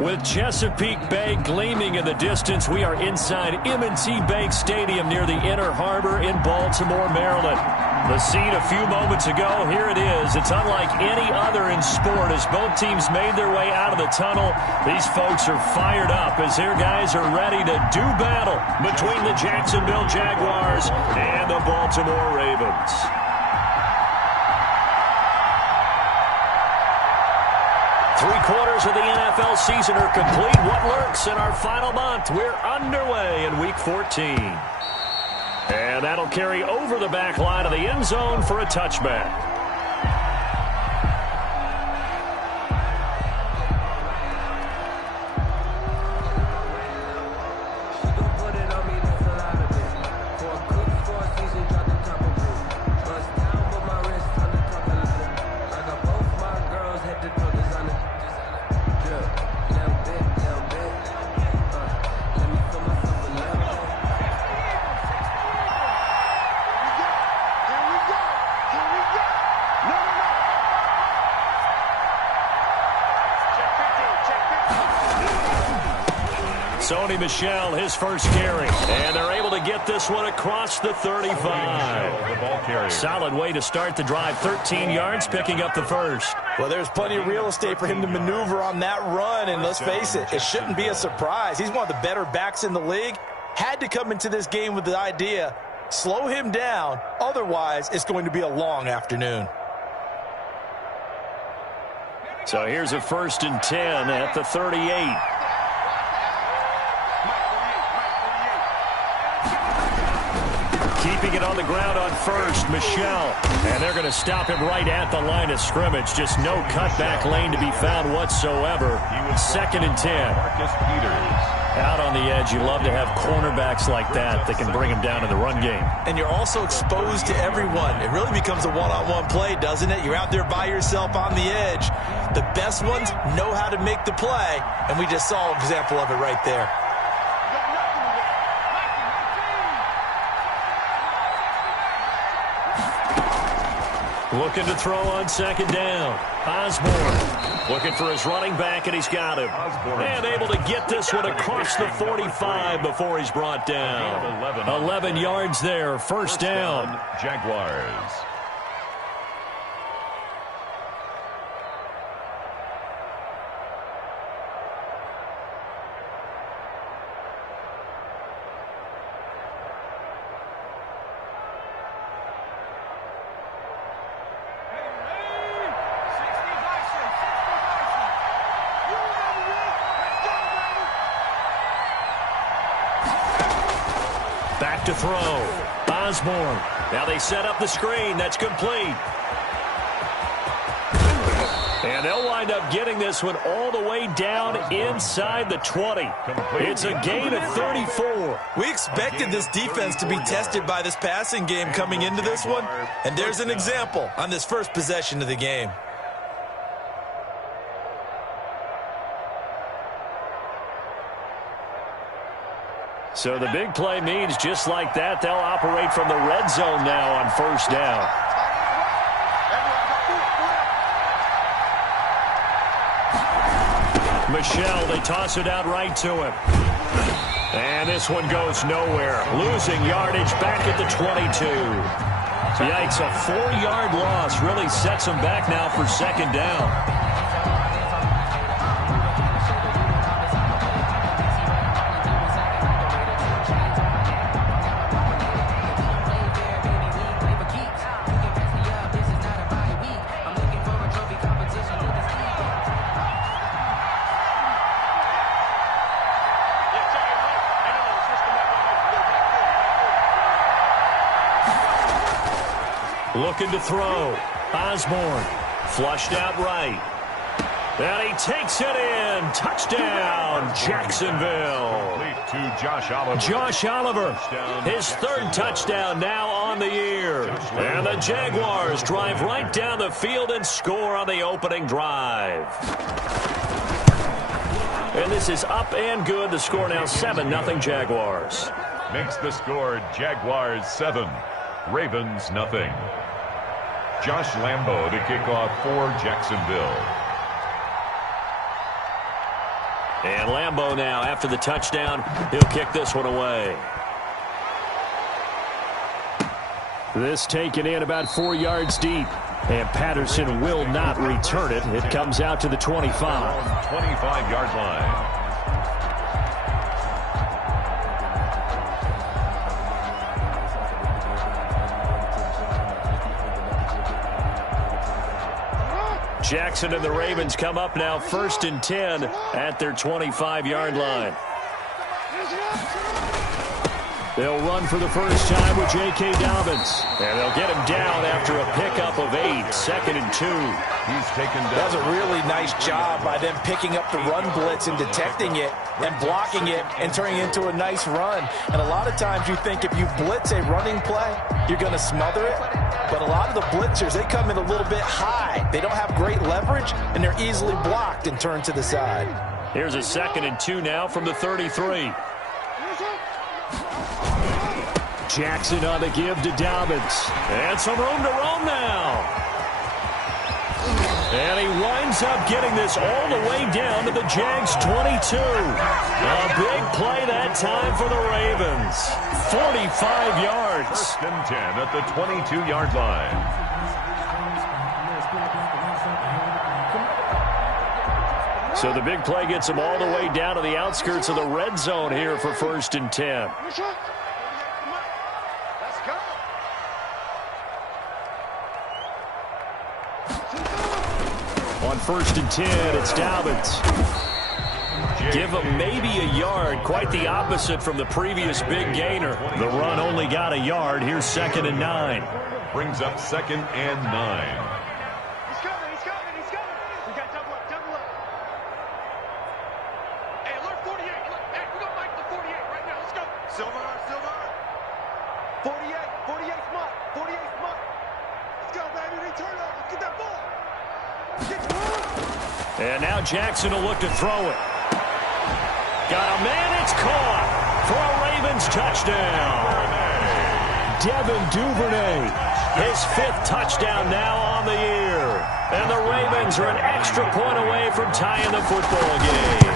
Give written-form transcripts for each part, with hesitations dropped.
With Chesapeake Bay gleaming in the distance, we are inside M&T Bank Stadium near the Inner Harbor in Baltimore, Maryland. The scene a few moments ago, here it is. It's unlike any other in sport as both teams made their way out of the tunnel. These folks are fired up as their guys are ready to do battle between the Jacksonville Jaguars and the Baltimore Ravens. Three-quarters of the NFL season are complete. What lurks in our final month? We're underway in Week 14. And that'll carry over the back line of the end zone for a touchback. Sony Michel, his first carry. And they're able to get this one across the 35. Solid way to start the drive. 13 yards, picking up the first. Well, there's plenty of real estate for him to maneuver on that run. And let's face it, it shouldn't be a surprise. He's one of the better backs in the league. Had to come into this game with the idea, slow him down. Otherwise, it's going to be a long afternoon. So here's a 1st and 10 at the 38. Keeping it on the ground on first, Michel. And they're going to stop him right at the line of scrimmage. Just no cutback lane to be found whatsoever. 2nd and 10. Out on the edge, you love to have cornerbacks like that can bring him down in the run game. And you're also exposed to everyone. It really becomes a one-on-one play, doesn't it? You're out there by yourself on the edge. The best ones know how to make the play, and we just saw an example of it right there. Looking to throw on 2nd down. Osborne looking for his running back, and he's got him. And able to get this one across the 45 before he's brought down. 11 yards there, 1st down. Jaguars. Back to throw. Osborne. Now they set up the screen. That's complete. And they'll wind up getting this one all the way down inside the 20. It's a gain of 34. We expected this defense to be tested by this passing game coming into this one. And there's an example on this first possession of the game. So the big play means just like that, they'll operate from the red zone now on 1st down. Michel, they toss it out right to him. And this one goes nowhere. Losing yardage back at the 22. Yikes, a 4-yard loss really sets them back now for 2nd down. Looking to throw. Osborne flushed out right. And he takes it in. Touchdown, Jacksonville. To Josh Oliver. Josh Oliver, his 3rd touchdown now on the year. And the Jaguars drive right down the field and score on the opening drive. And this is up and good. The score now 7-0 Jaguars. Makes the score Jaguars 7, Ravens nothing. Josh Lambo to kick off for Jacksonville. And Lambeau now, after the touchdown, he'll kick this one away. This taken in about 4 yards deep. And Patterson will not return it. It comes out to the 25. 25-yard line. Jackson and the Ravens come up now 1st and 10 at their 25-yard line. They'll run for the first time with J.K. Dobbins. And they'll get him down after a pickup of 8, 2nd and 2. He's taken down. That was a really nice job by them picking up the run blitz and detecting it and blocking it and turning it into a nice run. And a lot of times you think if you blitz a running play, you're going to smother it. But a lot of the blitzers, they come in a little bit high. They don't have great leverage, and they're easily blocked and turned to the side. Here's a 2nd and 2 now from the 33. Jackson on the give to Dobbins. And some room to roam now. And he winds up getting this all the way down to the Jags 22. A big play that time for the Ravens. 45 yards. 1st and 10 at the 22-yard line. So the big play gets him all the way down to the outskirts of the red zone here for 1st and 10. On 1st and 10, it's Dobbins. Give him maybe a yard. Quite the opposite from the previous big gainer. The run only got a yard. Here's 2nd and 9. Brings up 2nd and 9. He's coming. We got double up. Hey, alert 48. Hey, we got Mike the 48 right now. Let's go. Silver. 48 smart. Let's go, baby. Return up. Let's get that ball. And now Jackson will look to throw it. Got a man, it's caught for a Ravens touchdown. Devin Duvernay, his 5th touchdown now on the year. And the Ravens are an extra point away from tying the football game.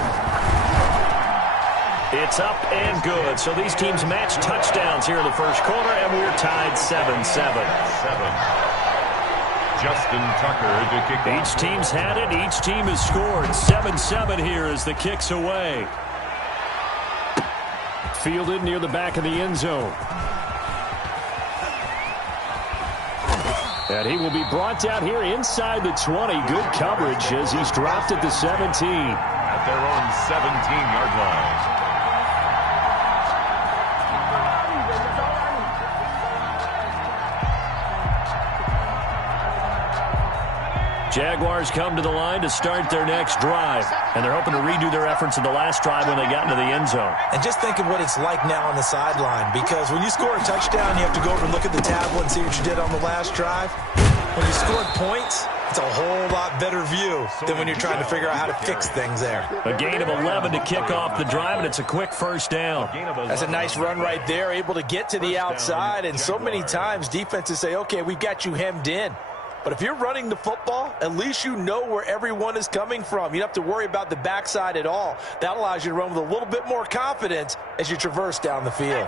It's up and good. So these teams match touchdowns here in the first quarter, and we're tied 7-7. Justin Tucker to kick off. Each team's had it. Each team has scored. 7-7 here as the kick's away. Fielded near the back of the end zone. And he will be brought down here inside the 20. Good coverage as he's dropped at the 17. At their own 17-yard line. Jaguars come to the line to start their next drive. And they're hoping to redo their efforts in the last drive when they got into the end zone. And just think of what it's like now on the sideline, because when you score a touchdown, you have to go over and look at the tablet and see what you did on the last drive. When you scored points, it's a whole lot better view than when you're trying to figure out how to fix things there. A gain of 11 to kick off the drive, and it's a quick first down. That's a nice run right there, able to get to the outside. And so many times defenses say, okay, we've got you hemmed in. But if you're running the football, at least you know where everyone is coming from. You don't have to worry about the backside at all. That allows you to run with a little bit more confidence as you traverse down the field.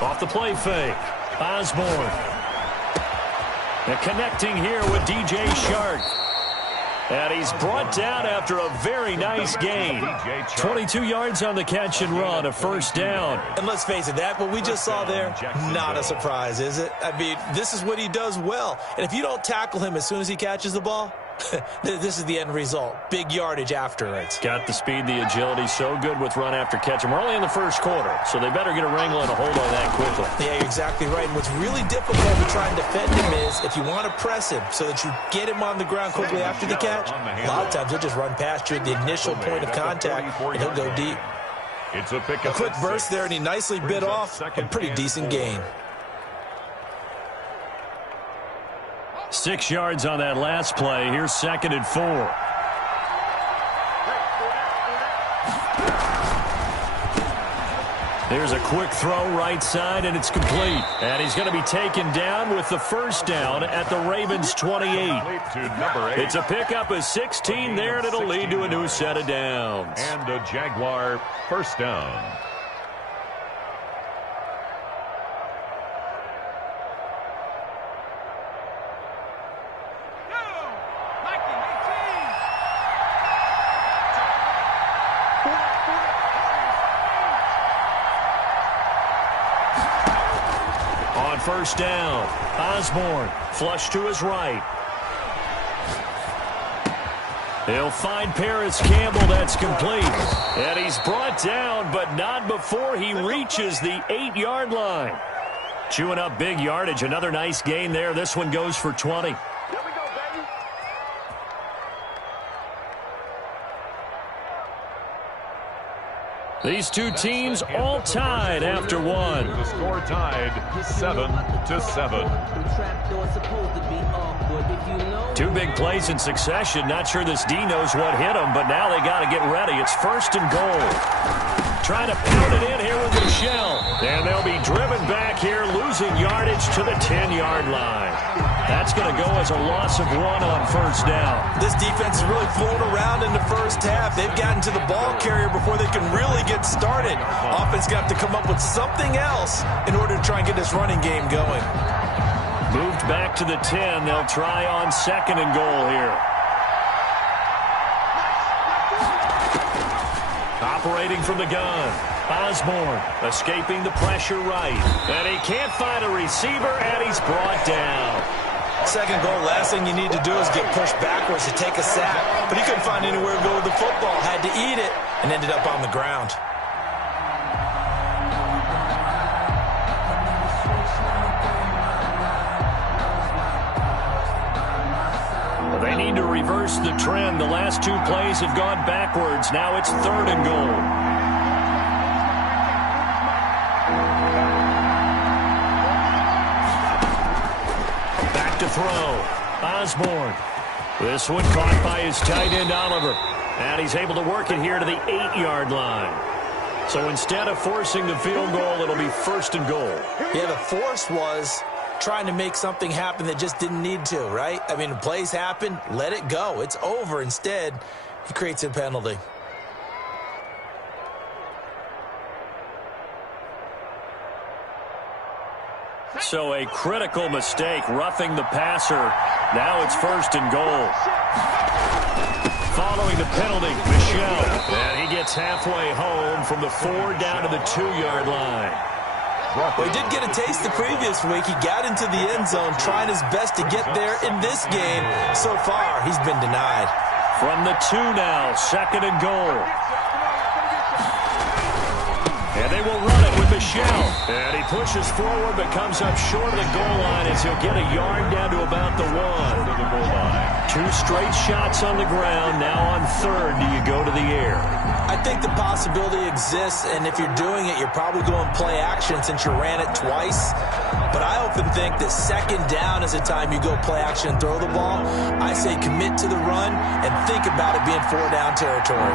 Off the play fake. Osborne. And connecting here with DJ Shark. And he's brought down after a very nice gain. 22 yards on the catch and run, a first down. And let's face it, that what we just saw there, not a surprise, is it? I mean, this is what he does well. And if you don't tackle him as soon as he catches the ball, this is the end result. Big yardage afterwards. Got the speed, the agility, so good with run after catch. And we're only in the first quarter, so they better get a wrangle and a hold on that quickly. Yeah, you're exactly right. And what's really difficult to try and defend him is if you want to press him so that you get him on the ground quickly after the catch, a lot of times he'll just run past you at the initial point of contact, and he'll go deep. It's a quick burst there, and he nicely bit off a pretty decent gain. 6 yards on that last play. Here's 2nd and 4. There's a quick throw right side, and it's complete. And he's going to be taken down with the first down at the Ravens' 28. It's a pickup of 16 there, and it'll lead to a new set of downs. And a Jaguar first down. First down. Osborne flush to his right. He'll find Paris Campbell. That's complete. And he's brought down, but not before he reaches the 8-yard line. Chewing up big yardage. Another nice gain there. This one goes for 20. These two teams all tied after one. The score tied 7-7. Two big plays in succession. Not sure this D knows what hit him, but now they got to get ready. It's first and goal. Trying to pound it in here with Michelle. And they'll be driven back here, losing yardage to the 10-yard line. That's going to go as a loss of 1 on first down. This defense is really flown around in the first half. They've gotten to the ball carrier before they can really get started. Offense got to come up with something else in order to try and get this running game going. Moved back to the 10. They'll try on second and goal here. Operating from the gun. Osborne escaping the pressure right. And he can't find a receiver, and he's brought down. Second goal, last thing you need to do is get pushed backwards to take a sack. But he couldn't find anywhere to go with the football. Had to eat it and ended up on the ground. They need to reverse the trend. The last two plays have gone backwards. Now it's third and goal. Back to throw. Osborne. This one caught by his tight end, Oliver. And he's able to work it here to the 8-yard line. So instead of forcing the field goal, it'll be first and goal. Yeah, the force was trying to make something happen that just didn't need to, right? I mean, plays happen, let it go. It's over. Instead, he creates a penalty. So a critical mistake, roughing the passer. Now it's first and goal. Following the penalty, Michelle. And he gets halfway home from the 4 down to the 2-yard line. Well, he did get a taste the previous week. He got into the end zone, trying his best to get there in this game. So far, he's been denied. From the 2 now, second and goal. And they will run it with Michelle. And he pushes forward but comes up short of the goal line as he'll get a yard down to about the 1. 2 straight shots on the ground. Now on third, do you go to the air? I think the possibility exists, and if you're doing it, you're probably going play action since you ran it twice. But I often think that second down is the time you go play action and throw the ball. I say commit to the run and think about it being 4 down territory.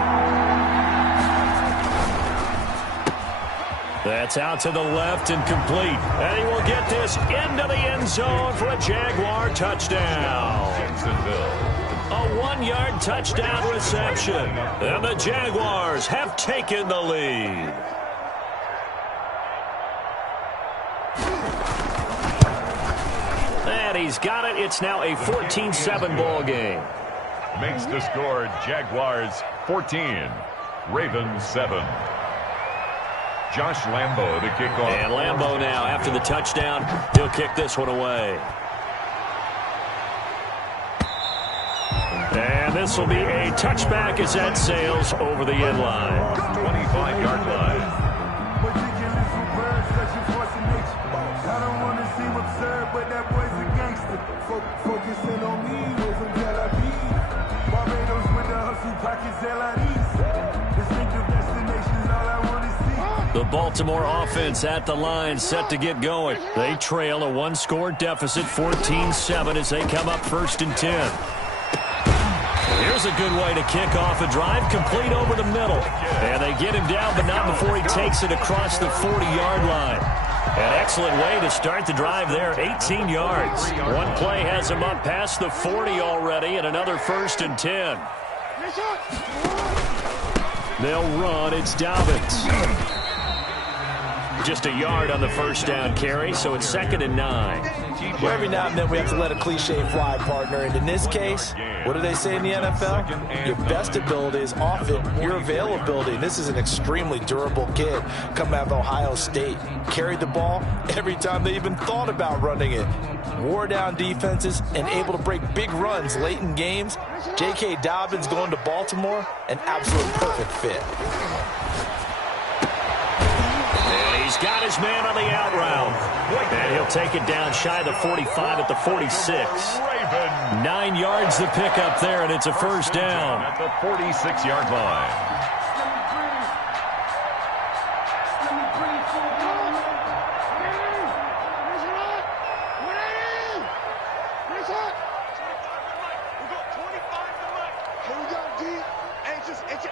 That's out to the left and complete. And he will get this into the end zone for a Jaguar touchdown. A 1-yard touchdown reception. And the Jaguars have taken the lead. And he's got it. It's now a 14-7 ball game. Makes the score Jaguars 14, Ravens 7. Josh Lambo, the kickoff. And Lambo now, after the touchdown, he'll kick this one away. And this will be a touchback as that sails over the end line. 25-yard line. The Baltimore offense at the line, set to get going. They trail a 1-score deficit, 14-7, as they come up first and 10. Here's a good way to kick off a drive, complete over the middle. And they get him down, but not before he takes it across the 40-yard line. An excellent way to start the drive there, 18 yards. One play has him up past the 40 already, and another 1st and 10. They'll run. It's Dobbins. Just a yard on the first down carry, so it's 2nd and 9. Well, every now and then we have to let a cliche fly, partner. And in this case, what do they say in the NFL? Your best ability is often your availability. And this is an extremely durable kid coming out of Ohio State. Carried the ball every time they even thought about running it. Wore down defenses and able to break big runs late in games. J.K. Dobbins going to Baltimore, an absolute perfect fit. He's got his man on the out route. And he'll take it down shy of the 45 at the 46. 9 yards the pickup there, and it's a first down. At the 46-yard line.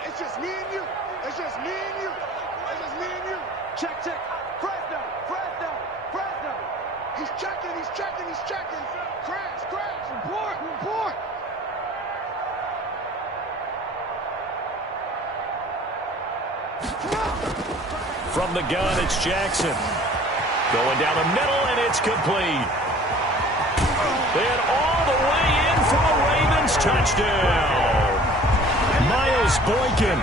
It's just me and you. It's just me and you. It's just me and you. Check. Fresno. He's checking. Crash. Report. From the gun, it's Jackson. Going down the middle, and it's complete. And all the way in for a Ravens touchdown. Miles Boykin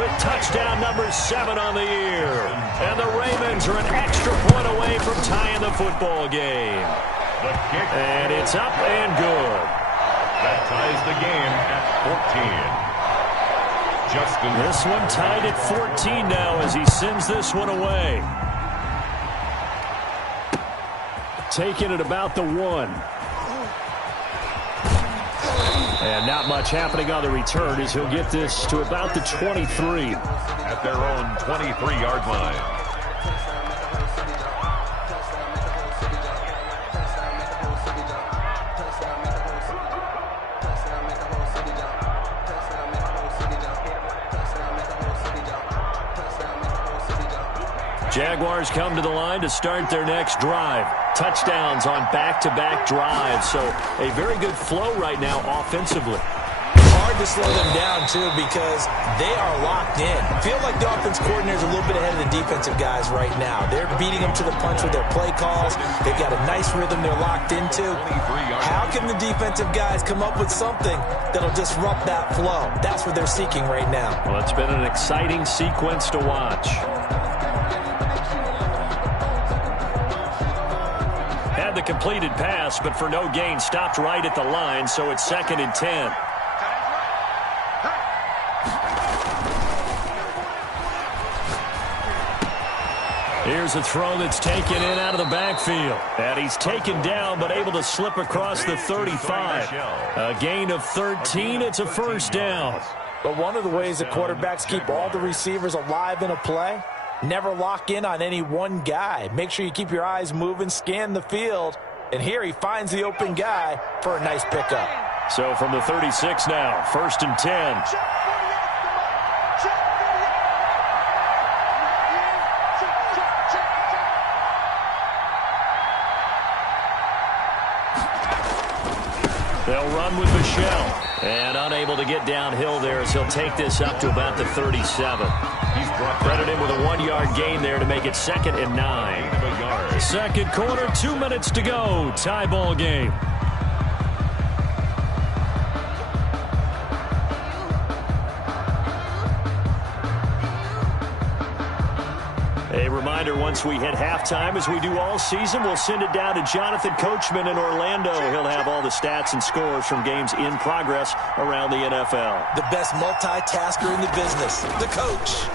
with touchdown number 7 on the year. And the Ravens are an extra point away from tying the football game. The kick. And it's up and good. That ties the game at 14. Justin. This one tied at 14 now as he sends this one away. Taking it about the 1. And not much happening on the return as he'll get this to about the 23. At their own 23-yard line. Jaguars come to the line to start their next drive. Touchdowns on back-to-back drives, so a very good flow right now offensively. Hard to slow them down, too, because they are locked in. Feel like the offense coordinator is a little bit ahead of the defensive guys right now. They're beating them to the punch with their play calls. They've got a nice rhythm they're locked into. How can the defensive guys come up with something that'll disrupt that flow? That's what they're seeking right now. Well, it's been an exciting sequence to watch. Had the completed pass, but for no gain, stopped right at the line, so it's 2nd and 10. Here's a throw that's taken in out of the backfield. And he's taken down, but able to slip across the 35. A gain of 13. It's a first down. But one of the ways that quarterbacks keep all the receivers alive in a play, never lock in on any one guy. Make sure you keep your eyes moving, scan the field. And here he finds the open guy for a nice pickup. So from the 36 now, 1st and 10. They'll run with Michelle. And unable to get downhill there as he'll take this up to about the 37. He's credited with a 1-yard gain there to make it 2nd and 9. Second quarter, 2 minutes to go. Tie ball game. A reminder, once we hit halftime, as we do all season, we'll send it down to Jonathan Coachman in Orlando. He'll have all the stats and scores from games in progress around the NFL. The best multitasker in the business, the coach.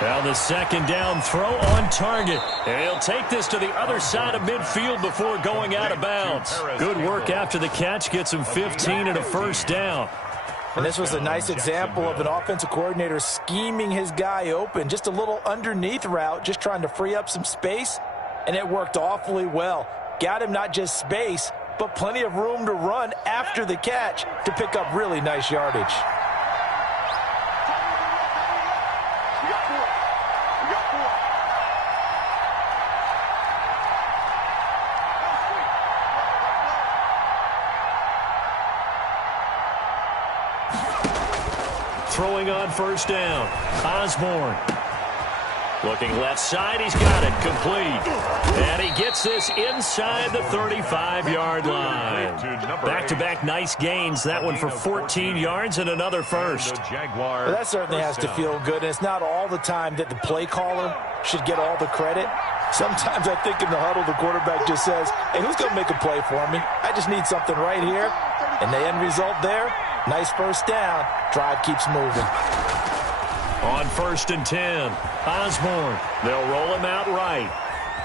Now the second down throw on target. And he'll take this to the other side of midfield before going out of bounds. Good work after the catch. Gets him 15 and a first down. And this was a nice example of an offensive coordinator scheming his guy open. Just a little underneath route, just trying to free up some space, and it worked awfully well. Got him not just space, but plenty of room to run after the catch to pick up really nice yardage. We got 4. We got 4. Throwing on first down. Osborne. Looking left side. He's got it. Complete. And he gets this inside the 35-yard line. Back-to-back nice gains. That one for 14 yards and another first. Well, that certainly has to feel good. And it's not all the time that the play caller should get all the credit. Sometimes I think in the huddle, the quarterback just says, hey, who's going to make a play for me? I just need something right here. And the end result there, nice first down. Drive keeps moving. On first and 10, Osborne. They'll roll him out right.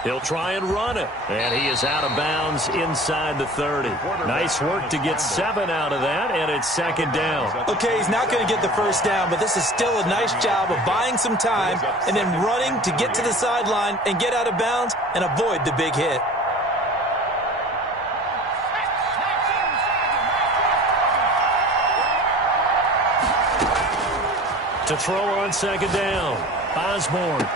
He'll try and run it. And he is out of bounds inside the 30. Nice work to get 7 out of that, and it's second down. Okay, he's not going to get the first down, but this is still a nice job of buying some time and then running to get to the sideline and get out of bounds and avoid the big hit. To throw on second down, Osborne.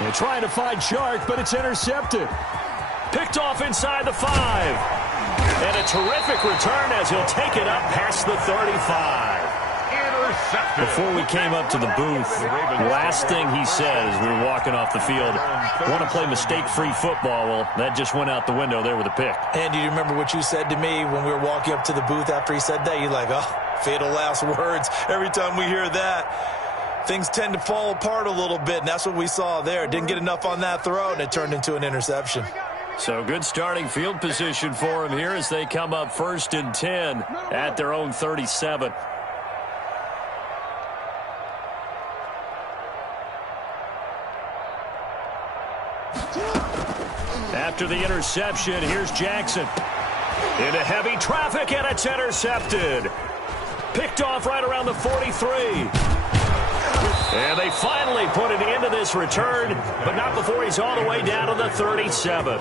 They're trying to find Shark, but it's intercepted. Picked off inside the 5. And a terrific return as he'll take it up past the 35. Intercepted. Before we came up to the booth, last thing he said as we were walking off the field, want to play mistake-free football. Well, that just went out the window there with a pick. And do you remember what you said to me when we were walking up to the booth after he said that? You're like, oh, fatal last words. Every time we hear that, things tend to fall apart a little bit, and that's what we saw there. Didn't get enough on that throw, and it turned into an interception. So good starting field position for him here as they come up first and 10 at their own 37. After the interception, here's Jackson. Into heavy traffic, and it's intercepted. Picked off right around the 43. And they finally put it into this return, but not before he's all the way down to the 37.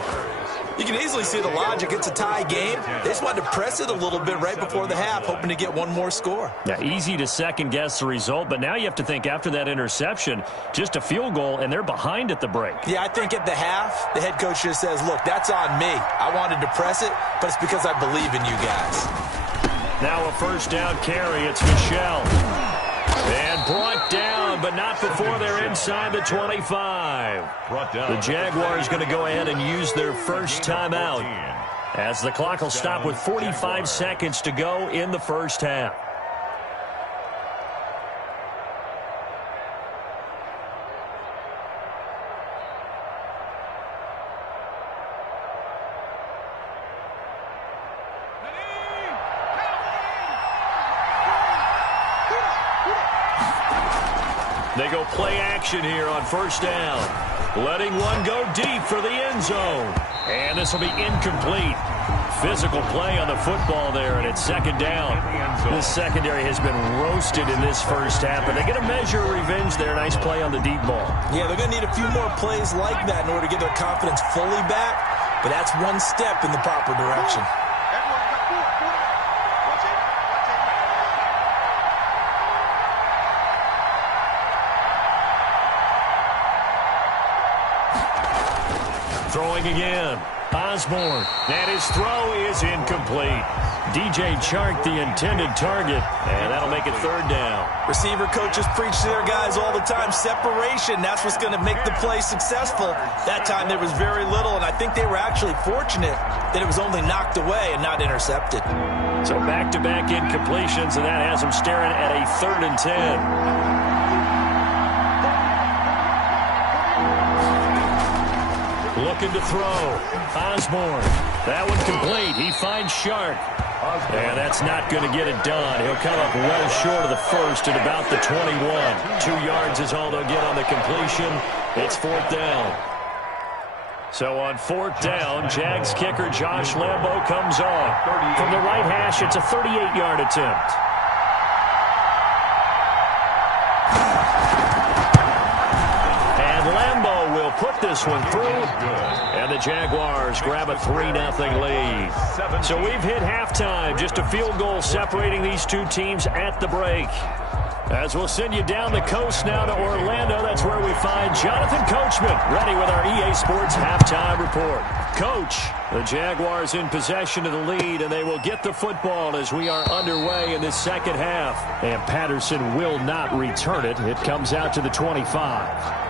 You can easily see the logic. It's a tie game. They just wanted to press it a little bit right before the half, hoping to get one more score. Yeah, easy to second-guess the result, but now you have to think after that interception, just a field goal, and they're behind at the break. Yeah, I think at the half, the head coach just says, look, that's on me. I wanted to press it, but it's because I believe in you guys. Now a first down carry. It's Michel. And brought down, but not before they're inside the 25. The Jaguars going to go ahead and use their first timeout as the clock will stop with 45 seconds to go in the first half. They go play action here on first down. Letting one go deep for the end zone. And this will be incomplete. Physical play on the football there, and it's second down. This secondary has been roasted in this first half, and they get a measure of revenge there. Nice play on the deep ball. Yeah, they're going to need a few more plays like that in order to get their confidence fully back, but that's one step in the proper direction. Throwing again, Osborne, and his throw is incomplete. DJ Chark, the intended target, and that'll make it third down. Receiver coaches preach to their guys all the time. Separation, that's what's going to make the play successful. That time there was very little, and I think they were actually fortunate that it was only knocked away and not intercepted. So back-to-back incompletions, and that has them staring at a 3rd and 10. Looking to throw. Osborne. That one complete. He finds Shark. And that's not going to get it done. He'll come up well short of the first at about the 21. 2 yards is all they'll get on the completion. It's 4th down. So on 4th down, Jags kicker Josh Lambo comes on. From the right hash, it's a 38-yard attempt. And Lambo will put this one through, and the Jaguars grab a 3-0 lead. So we've hit halftime, just a field goal separating these two teams at the break. As we'll send you down the coast now to Orlando, that's where we find Jonathan Coachman, ready with our EA Sports halftime report. Coach, the Jaguars in possession of the lead, and they will get the football as we are underway in this second half. And Patterson will not return it. It comes out to the 25.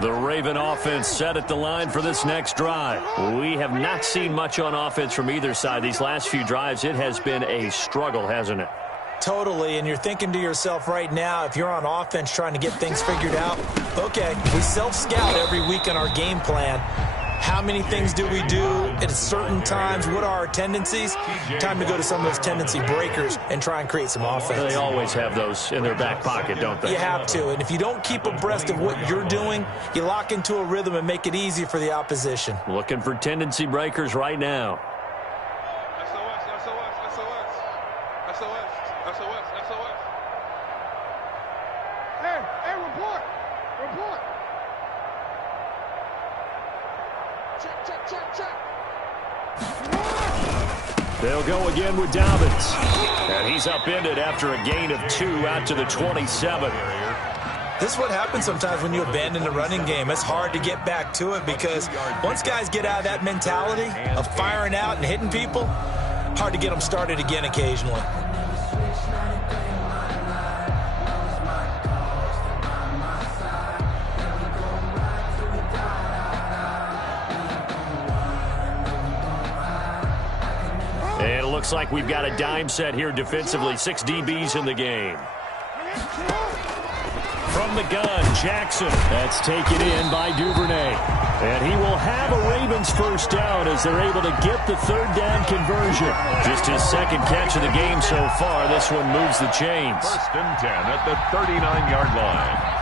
The Raven offense set at the line for this next drive. We have not seen much on offense from either side. These last few drives, it has been a struggle, hasn't it? Totally, and you're thinking to yourself right now, if you're on offense trying to get things figured out, okay, we self-scout every week on our game plan. How many things do we do at certain times? What are our tendencies? Time to go to some of those tendency breakers and try and create some offense. They always have those in their back pocket, don't they? You have to, and if you don't keep abreast of what you're doing, you lock into a rhythm and make it easy for the opposition. Looking for tendency breakers right now. Hey, report. Check. They'll go again with Dobbins. And he's upended after a gain of 2 out to the 27. This is what happens sometimes when you abandon the running game. It's hard to get back to it because once guys get out of that mentality of firing out and hitting people, hard to get them started again occasionally. And it looks like we've got a dime set here defensively. 6 DBs in the game. From the gun, Jackson. That's taken in by Duvernay. And he will have a Ravens first down as they're able to get the third down conversion. Just his second catch of the game so far. This one moves the chains. 1st and 10 at the 39-yard line.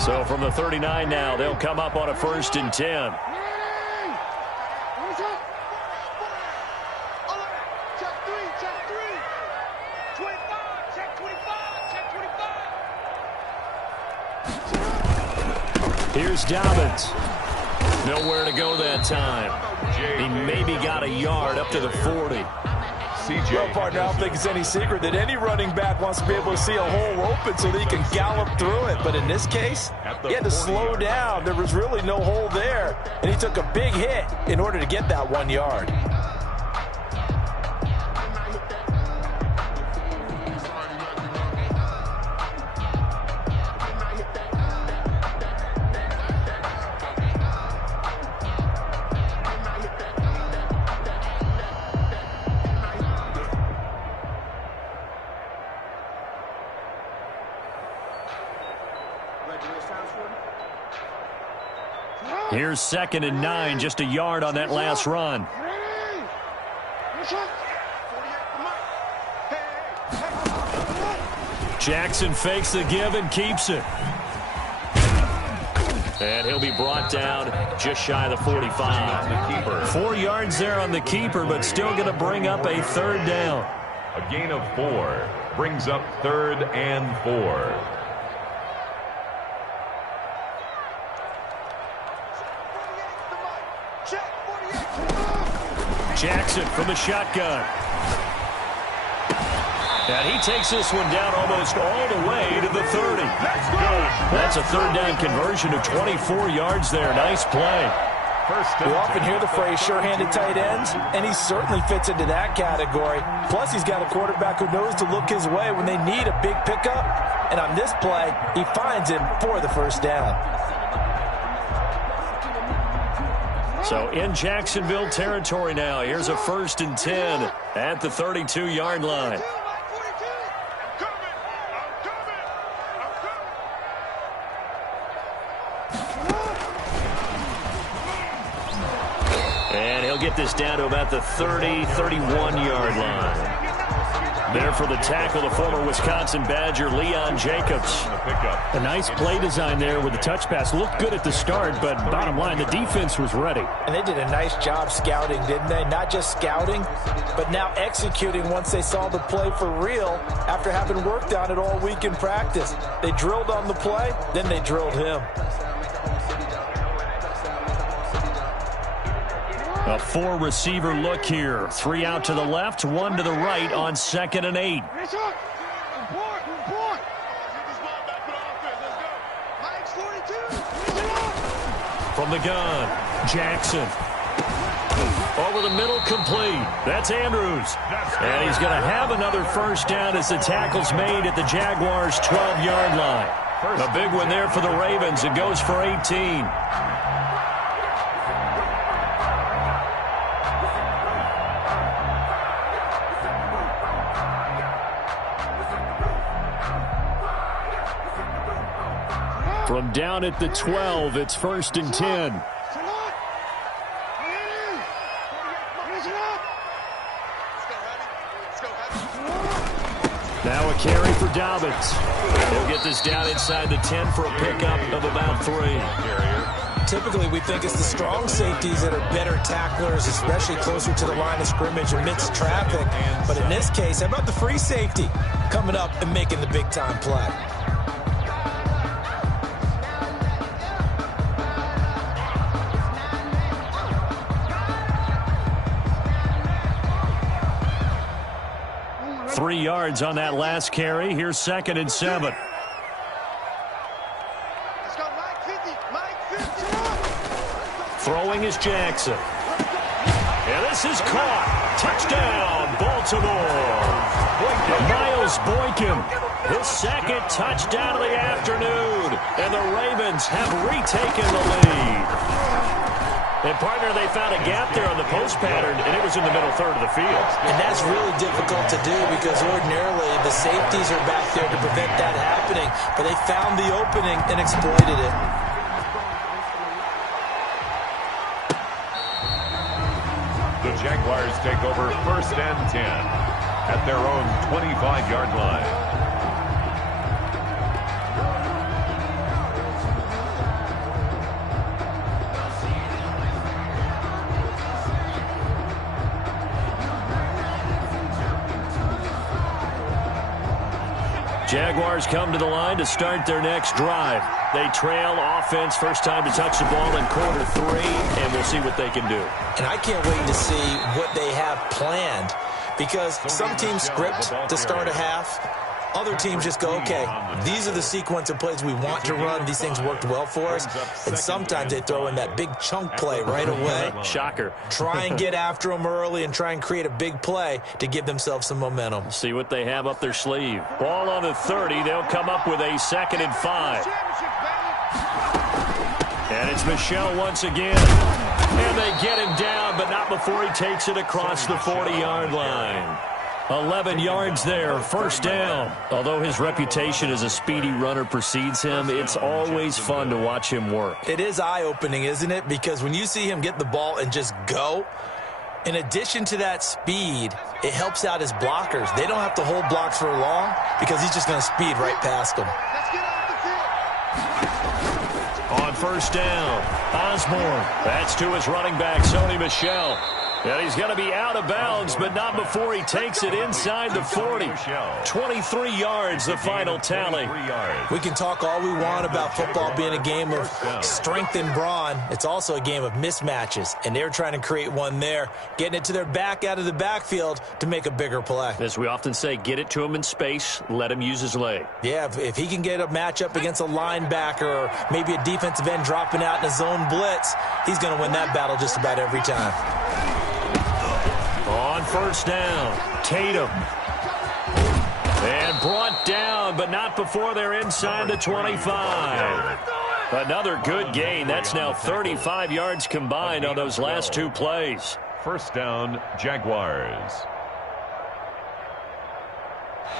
So from the 39 now, they'll come up on a 1st and 10. Here's Dobbins. Nowhere to go that time. He maybe got a yard up to the 40. Well, partner, I don't think it's any secret that any running back wants to be able to see a hole open so that he can gallop through it. But in this case, he had to slow down. There was really no hole there, and he took a big hit in order to get that 1 yard. Here's 2nd and 9, just a yard on that last run. Jackson fakes the give and keeps it. And he'll be brought down just shy of the 45. 4 yards there on the keeper, but still going to bring up a third down. A gain of 4 brings up 3rd and 4. Jackson from the shotgun. And he takes this one down almost all the way to the 30. That's a third down conversion of 24 yards there. Nice play. We often hear the phrase sure-handed tight ends, and he certainly fits into that category. Plus, he's got a quarterback who knows to look his way when they need a big pickup. And on this play, he finds him for the first down. So in Jacksonville territory now. Here's a 1st and 10 at the 32-yard line. And he'll get this down to about the 30, 31-yard line. There for the tackle, the former Wisconsin Badger, Leon Jacobs. A nice play design there with the touch pass. Looked good at the start, but bottom line, the defense was ready. And they did a nice job scouting, didn't they? Not just scouting, but now executing once they saw the play for real after having worked on it all week in practice. They drilled on the play, then they drilled him. A four-receiver look here. 3 out to the left, 1 to the right on 2nd and 8. From the gun, Jackson. Over the middle, complete. That's Andrews. And he's going to have another first down as the tackle's made at the Jaguars' 12-yard line. A big one there for the Ravens. It goes for 18. From down at the 12, it's 1st and 10. Now a carry for Dobbins. He'll get this down inside the 10 for a pickup of about 3. Typically, we think it's the strong safeties that are better tacklers, especially closer to the line of scrimmage amidst traffic. But in this case, how about the free safety coming up and making the big-time play? Three yards on that last carry. Here's 2nd and 7. Let's go, Mike 50, Mike 50. Throwing is Jackson. And this is caught. Touchdown, Baltimore. Miles Boykin, his 2nd touchdown of the afternoon. And the Ravens have retaken the lead. And, partner, they found a gap there on the post pattern, and it was in the middle third of the field. And that's really difficult to do because ordinarily the safeties are back there to prevent that happening. But they found the opening and exploited it. The Jaguars take over 1st and 10 at their own 25-yard line. Jaguars come to the line to start their next drive. They trail offense, first time to touch the ball in quarter 3, and we'll see what they can do. And I can't wait to see what they have planned because some teams script to start a half. Other teams just go, okay, these are the sequence of plays we want to run. These things worked well for us. And sometimes they throw in that big chunk play right away. Shocker. Try and get after them early and try and create a big play to give themselves some momentum. See what they have up their sleeve. Ball on the 30. They'll come up with a 2nd and 5. And it's Michel once again. And they get him down, but not before he takes it across the 40-yard line. 11 yards there, first down. Although his reputation as a speedy runner precedes him, it's always fun to watch him work. It is eye-opening, isn't it? Because when you see him get the ball and just go, in addition to that speed, it helps out his blockers. They don't have to hold blocks for long because he's just going to speed right past them. On first down, Osborne. That's to his running back, Sony Michel. And he's going to be out of bounds, but not before he takes it inside the 40. 23 yards, the final tally. We can talk all we want about football being a game of strength and brawn. It's also a game of mismatches, and they're trying to create one there, getting it to their back out of the backfield to make a bigger play. As we often say, get it to him in space, let him use his leg. Yeah, if he can get a matchup against a linebacker or maybe a defensive end dropping out in a zone blitz, he's going to win that battle just about every time. On first down, Tatum. And brought down, but not before they're inside the 25. Another good gain. That's now 35 yards combined on those last 2 plays. First down, Jaguars.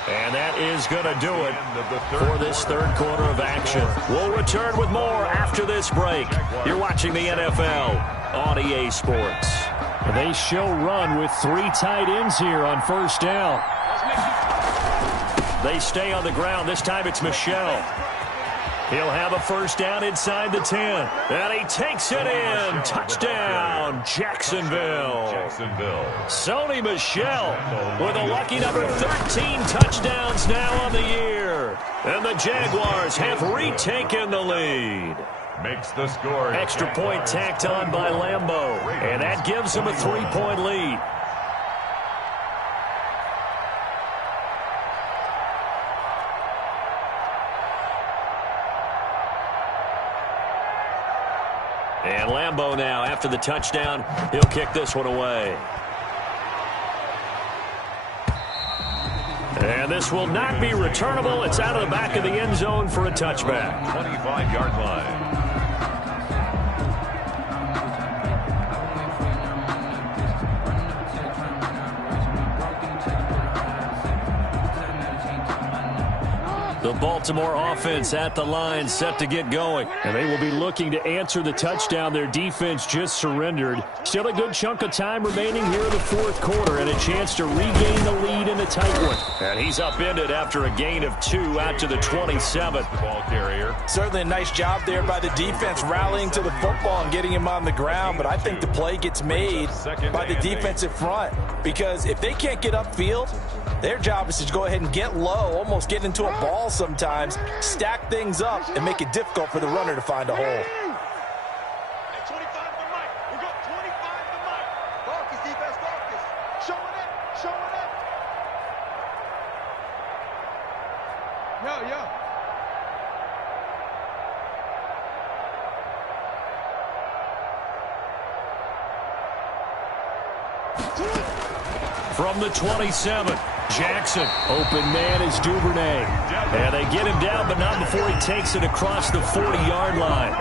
And that is going to do it for this third quarter of action. We'll return with more after this break. You're watching the NFL on EA Sports. They show run with 3 tight ends here on first down. They stay on the ground. This time it's Michel. He'll have a first down inside the 10. And he takes it in. Touchdown, Jacksonville. Sony Michel with a lucky number 13 touchdowns now on the year. And the Jaguars have retaken the lead. Makes the score. Extra point tacked on by Lambeau. And that gives them a 3-point lead. And Lambeau now, after the touchdown, he'll kick this one away. And this will not be returnable. It's out of the back of the end zone for a touchback. 25-yard line. The Baltimore offense at the line, set to get going. And they will be looking to answer the touchdown their defense just surrendered. Still a good chunk of time remaining here in the fourth quarter and a chance to regain the lead in a tight one. And he's upended after a gain of 2 out to the 27th. Ball carrier. Certainly a nice job there by the defense rallying to the football and getting him on the ground, but I think the play gets made by the defensive front because if they can't get upfield, their job is to go ahead and get low, almost get into a ball sometimes, stack things up, and make it difficult for the runner to find a hole. Hey, 25 to Mike. We got 25 to Mike. Focus, defense, focus. Show it up, show it up. Yo. From the 27, Jackson. Open man is Duvernay. And they get him down, but not before he takes it across the 40-yard line.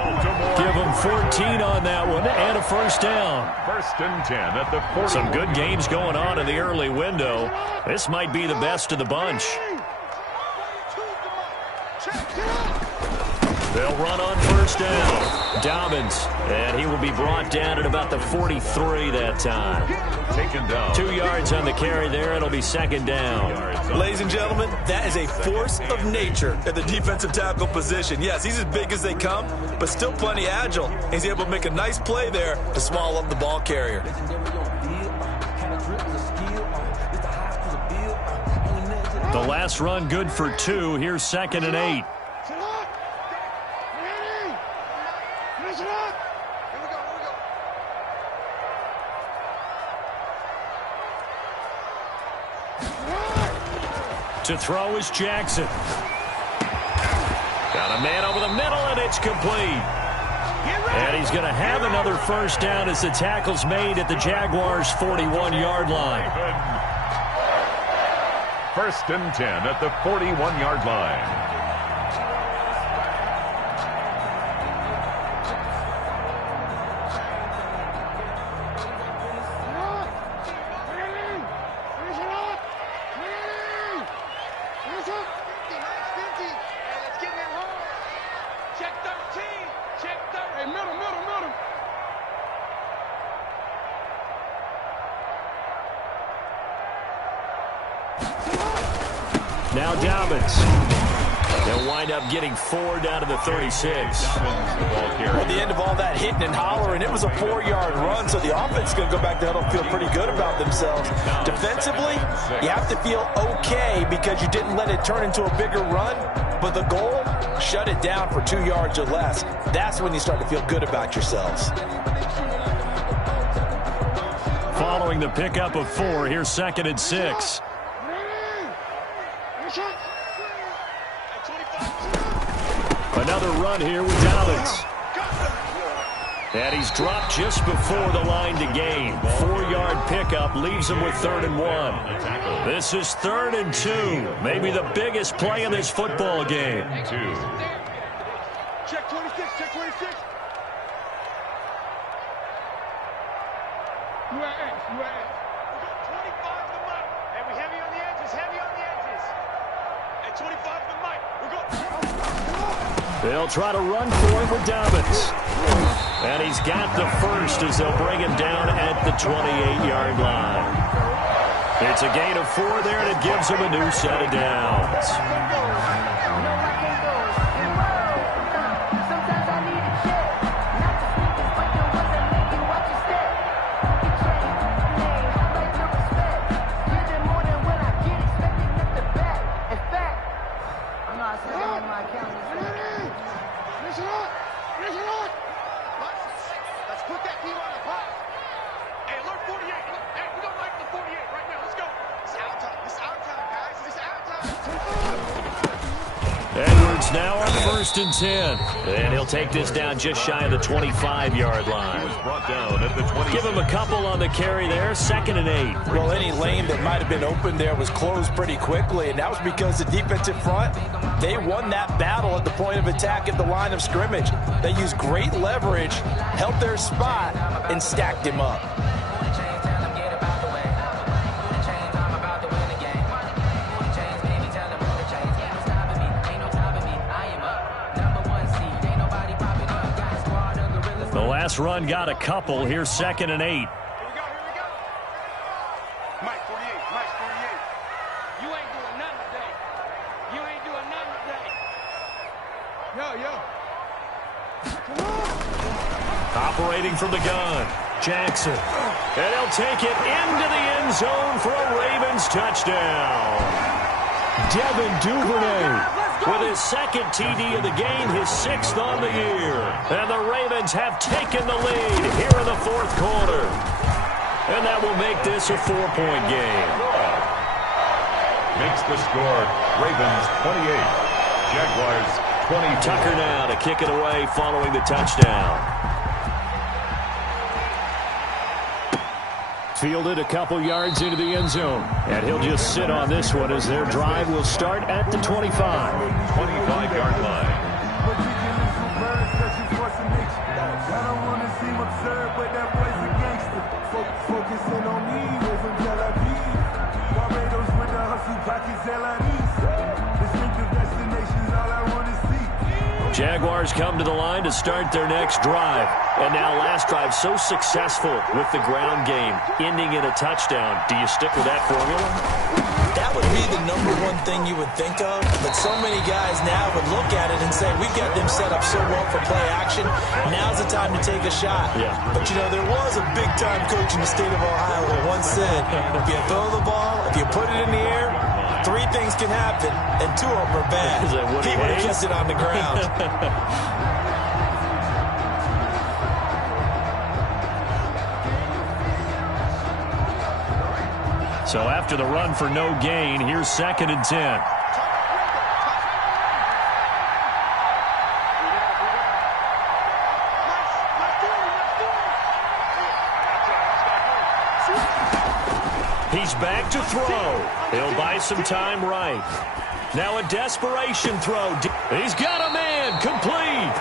Give him 14 on that one and a first down. First and 10 at the 40. Some good games going on in the early window. This might be the best of the bunch. They'll run on first down. Dobbins, and he will be brought down at about the 43 that time. Taken down. 2 yards on the carry there. It'll be second down. Ladies and gentlemen, that is a force of nature at the defensive tackle position. Yes, he's as big as they come, but still plenty agile. He's able to make a nice play there to swallow up the ball carrier. The last run good for 2. Here's second and 8. To throw is Jackson. Got a man over the middle, and it's complete. And he's going to have another first down as the tackle's made at the Jaguars' 41-yard line. First and 10 at the 41-yard line. Now Dobbins. They'll wind up getting 4 down to the 36. At the end of all that hitting and hollering, it was a 4-yard run, so the offense is going to go back to huddle and feel pretty good about themselves. Defensively, you have to feel okay because you didn't let it turn into a bigger run, but the goal, shut it down for 2 yards or less. That's when you start to feel good about yourselves. Following the pickup of 4, here's second and 6. Another run here with Dobbins. And he's dropped just before the line to gain. 4-yard pickup leaves him with 3rd and 1. This is 3rd and 2. Maybe the biggest play in this football game. Check 26, check 26. You are X. We got 25 to Mike. And we heavy on the edges, And 25 to Mike. We got... They'll try to run for him with Dobbins. And he's got the first as they'll bring him down at the 28-yard line. It's a gain of 4 there, and it gives them a new set of downs. Now on 1st and 10. And he'll take this down just shy of the 25-yard line. Brought down at the 20. Give him a couple on the carry there. 2nd and 8. Well, any lane that might have been open there was closed pretty quickly, and that was because the defensive front, they won that battle at the point of attack at the line of scrimmage. They used great leverage, held their spot, and stacked him up. The last run got a couple. Here's 2nd and 8. Here we go. Mike 48, Mike 48. You ain't doing nothing today. You ain't doing nothing today. Yo. Come on. Operating from the gun, Jackson. And he'll take it into the end zone for a Ravens touchdown. Devin Duvernay with his 2nd TD of the game, his 6th on the year. And the Ravens have taken the lead here in the 4th quarter. And that will make this a 4-point game. Makes the score Ravens 28, Jaguars 24. Tucker now to kick it away following the touchdown. Fielded a couple yards into the end zone. And he'll just sit on this one as their drive will start at the 25. 25-yard line. Jaguars come to the line to start their next drive. And now last drive so successful with the ground game, ending in a touchdown. Do you stick with that formula? That would be the #1 thing you would think of, but so many guys now would look at it and say, we've got them set up so well for play action, now's the time to take a shot. Yeah. But, you know, there was a big-time coach in the state of Ohio that once said, if you throw the ball, if you put it in the air, 3 things can happen, and 2 of them are bad. He would have kissed it on the ground. So after the run for no gain, here's 2nd and 10. He's back to throw. He'll buy some time right. Now a desperation throw. He's got a man, complete.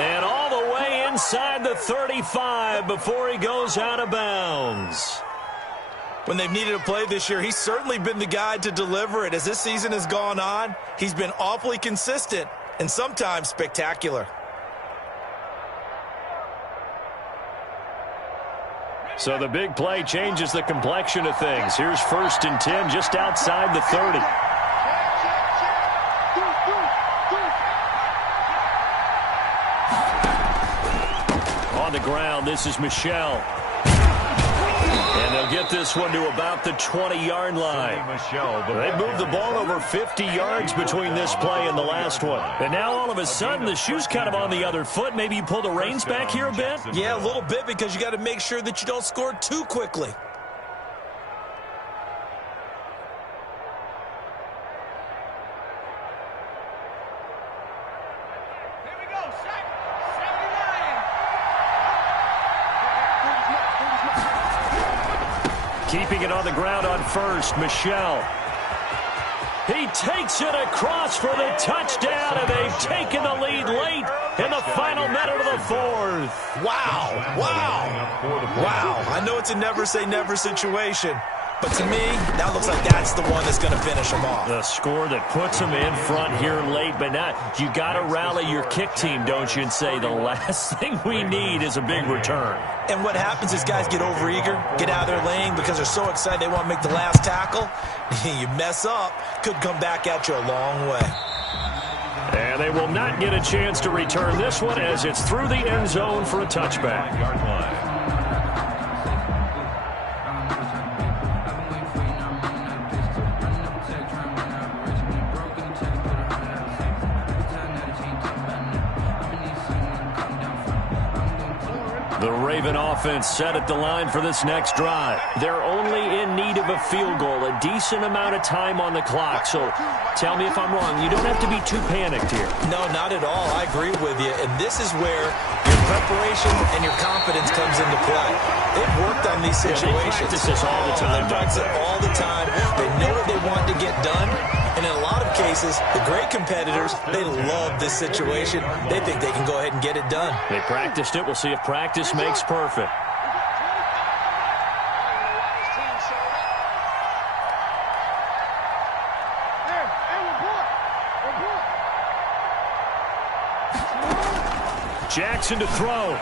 And all the way inside the 35 before he goes out of bounds. When they've needed a play this year, he's certainly been the guy to deliver it. As this season has gone on, he's been awfully consistent and sometimes spectacular. So the big play changes the complexion of things. Here's 1st and 10 just outside the 30. On the ground, this is Michel. And they'll get this one to about the 20-yard line. They moved the ball over 50 yards between this play and the last one. And now all of a sudden the shoe's kind of on the other foot. Maybe you pull the reins back here a bit? Yeah, a little bit, because you got to make sure that you don't score too quickly. Keeping it on the ground on 1st, Michel. He takes it across for the touchdown, and they've taken the lead late in the final minute of the 4th. Wow. I know it's a never say never situation, But to me, that looks like that's the one that's going to finish them off. The score that puts them in front here late, but not. You got to rally your kick team, don't you, and say the last thing we need is a big return. And what happens is guys get overeager, get out of their lane because they're so excited they want to make the last tackle. You mess up, could come back at you a long way. And they will not get a chance to return this one as it's through the end zone for a touchback. Yard line. The Raven offense set at the line for this next drive. They're only in need of a field goal, a decent amount of time on the clock. So tell me if I'm wrong. You don't have to be too panicked here. No, not at all. I agree with you. And this is where your preparation and your confidence comes into play. They've worked on these situations. Yeah, they practice this all the time. They practice it all the time. They know what they want to get done. And in a lot of cases, the great competitors, they love this situation. They think they can go ahead and get it done. They practiced it. We'll see if practice makes perfect. Jackson to throw.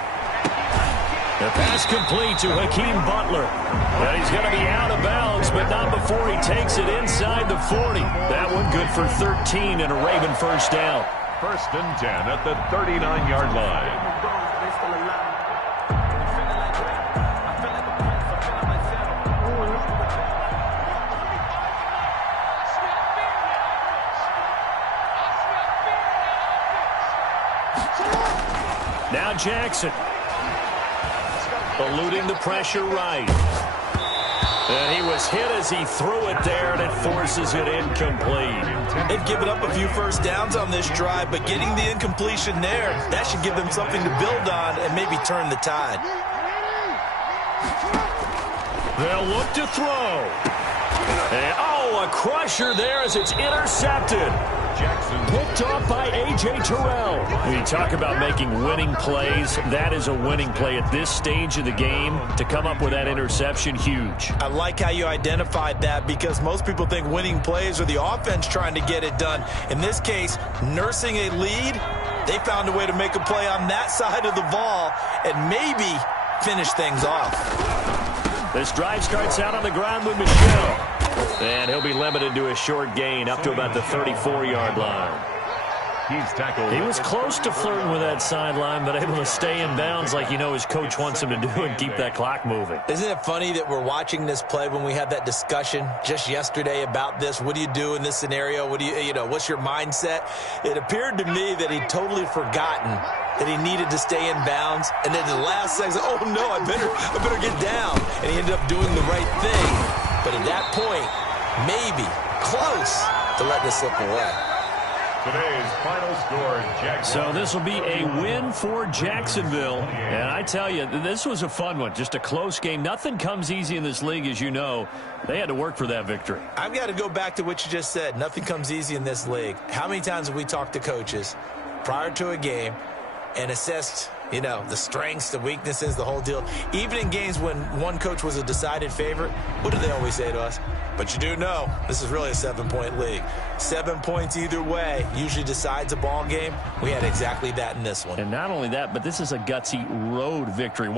The pass complete to Hakeem Butler. And he's going to be out of bounds, but not before he takes it inside the 40. That one good for 13 and a Raven first down. 1st and 10 at the 39-yard line. Now Jackson. Eluding the pressure right. And he was hit as he threw it there, and it forces it incomplete. They've given up a few first downs on this drive, but getting the incompletion there, that should give them something to build on and maybe turn the tide. They'll look to throw. And, a crusher there as it's intercepted. Jackson Picked off by A.J. Terrell. When you talk about making winning plays, that is a winning play at this stage of the game. To come up with that interception, huge. I like how you identified that because most people think winning plays are the offense trying to get it done. In this case, nursing a lead, they found a way to make a play on that side of the ball and maybe finish things off. This drive starts out on the ground with Michelle. And he'll be limited to a short gain up to about the 34-yard line. He's tackled. He was close to flirting with that sideline, but able to stay in bounds like you know his coach wants him to do and keep that clock moving. Isn't it funny that we're watching this play when we had that discussion just yesterday about this? What do you do in this scenario? What do what's your mindset? It appeared to me that he'd totally forgotten that he needed to stay in bounds, and then the last second, oh no, I better get down. And he ended up doing the right thing. But at that point, maybe close to letting it slip away. Today's final score, Jacksonville. So this will be a win for Jacksonville. And I tell you, this was a fun one. Just a close game. Nothing comes easy in this league, as you know. They had to work for that victory. I've got to go back to what you just said. Nothing comes easy in this league. How many times have we talked to coaches prior to a game and assessed, the strengths, the weaknesses, the whole deal? Even in games when one coach was a decided favorite, what do they always say to us? But you do know this is really a 7-point league. 7 points either way usually decides a ball game. We had exactly that in this one. And not only that, but this is a gutsy road victory.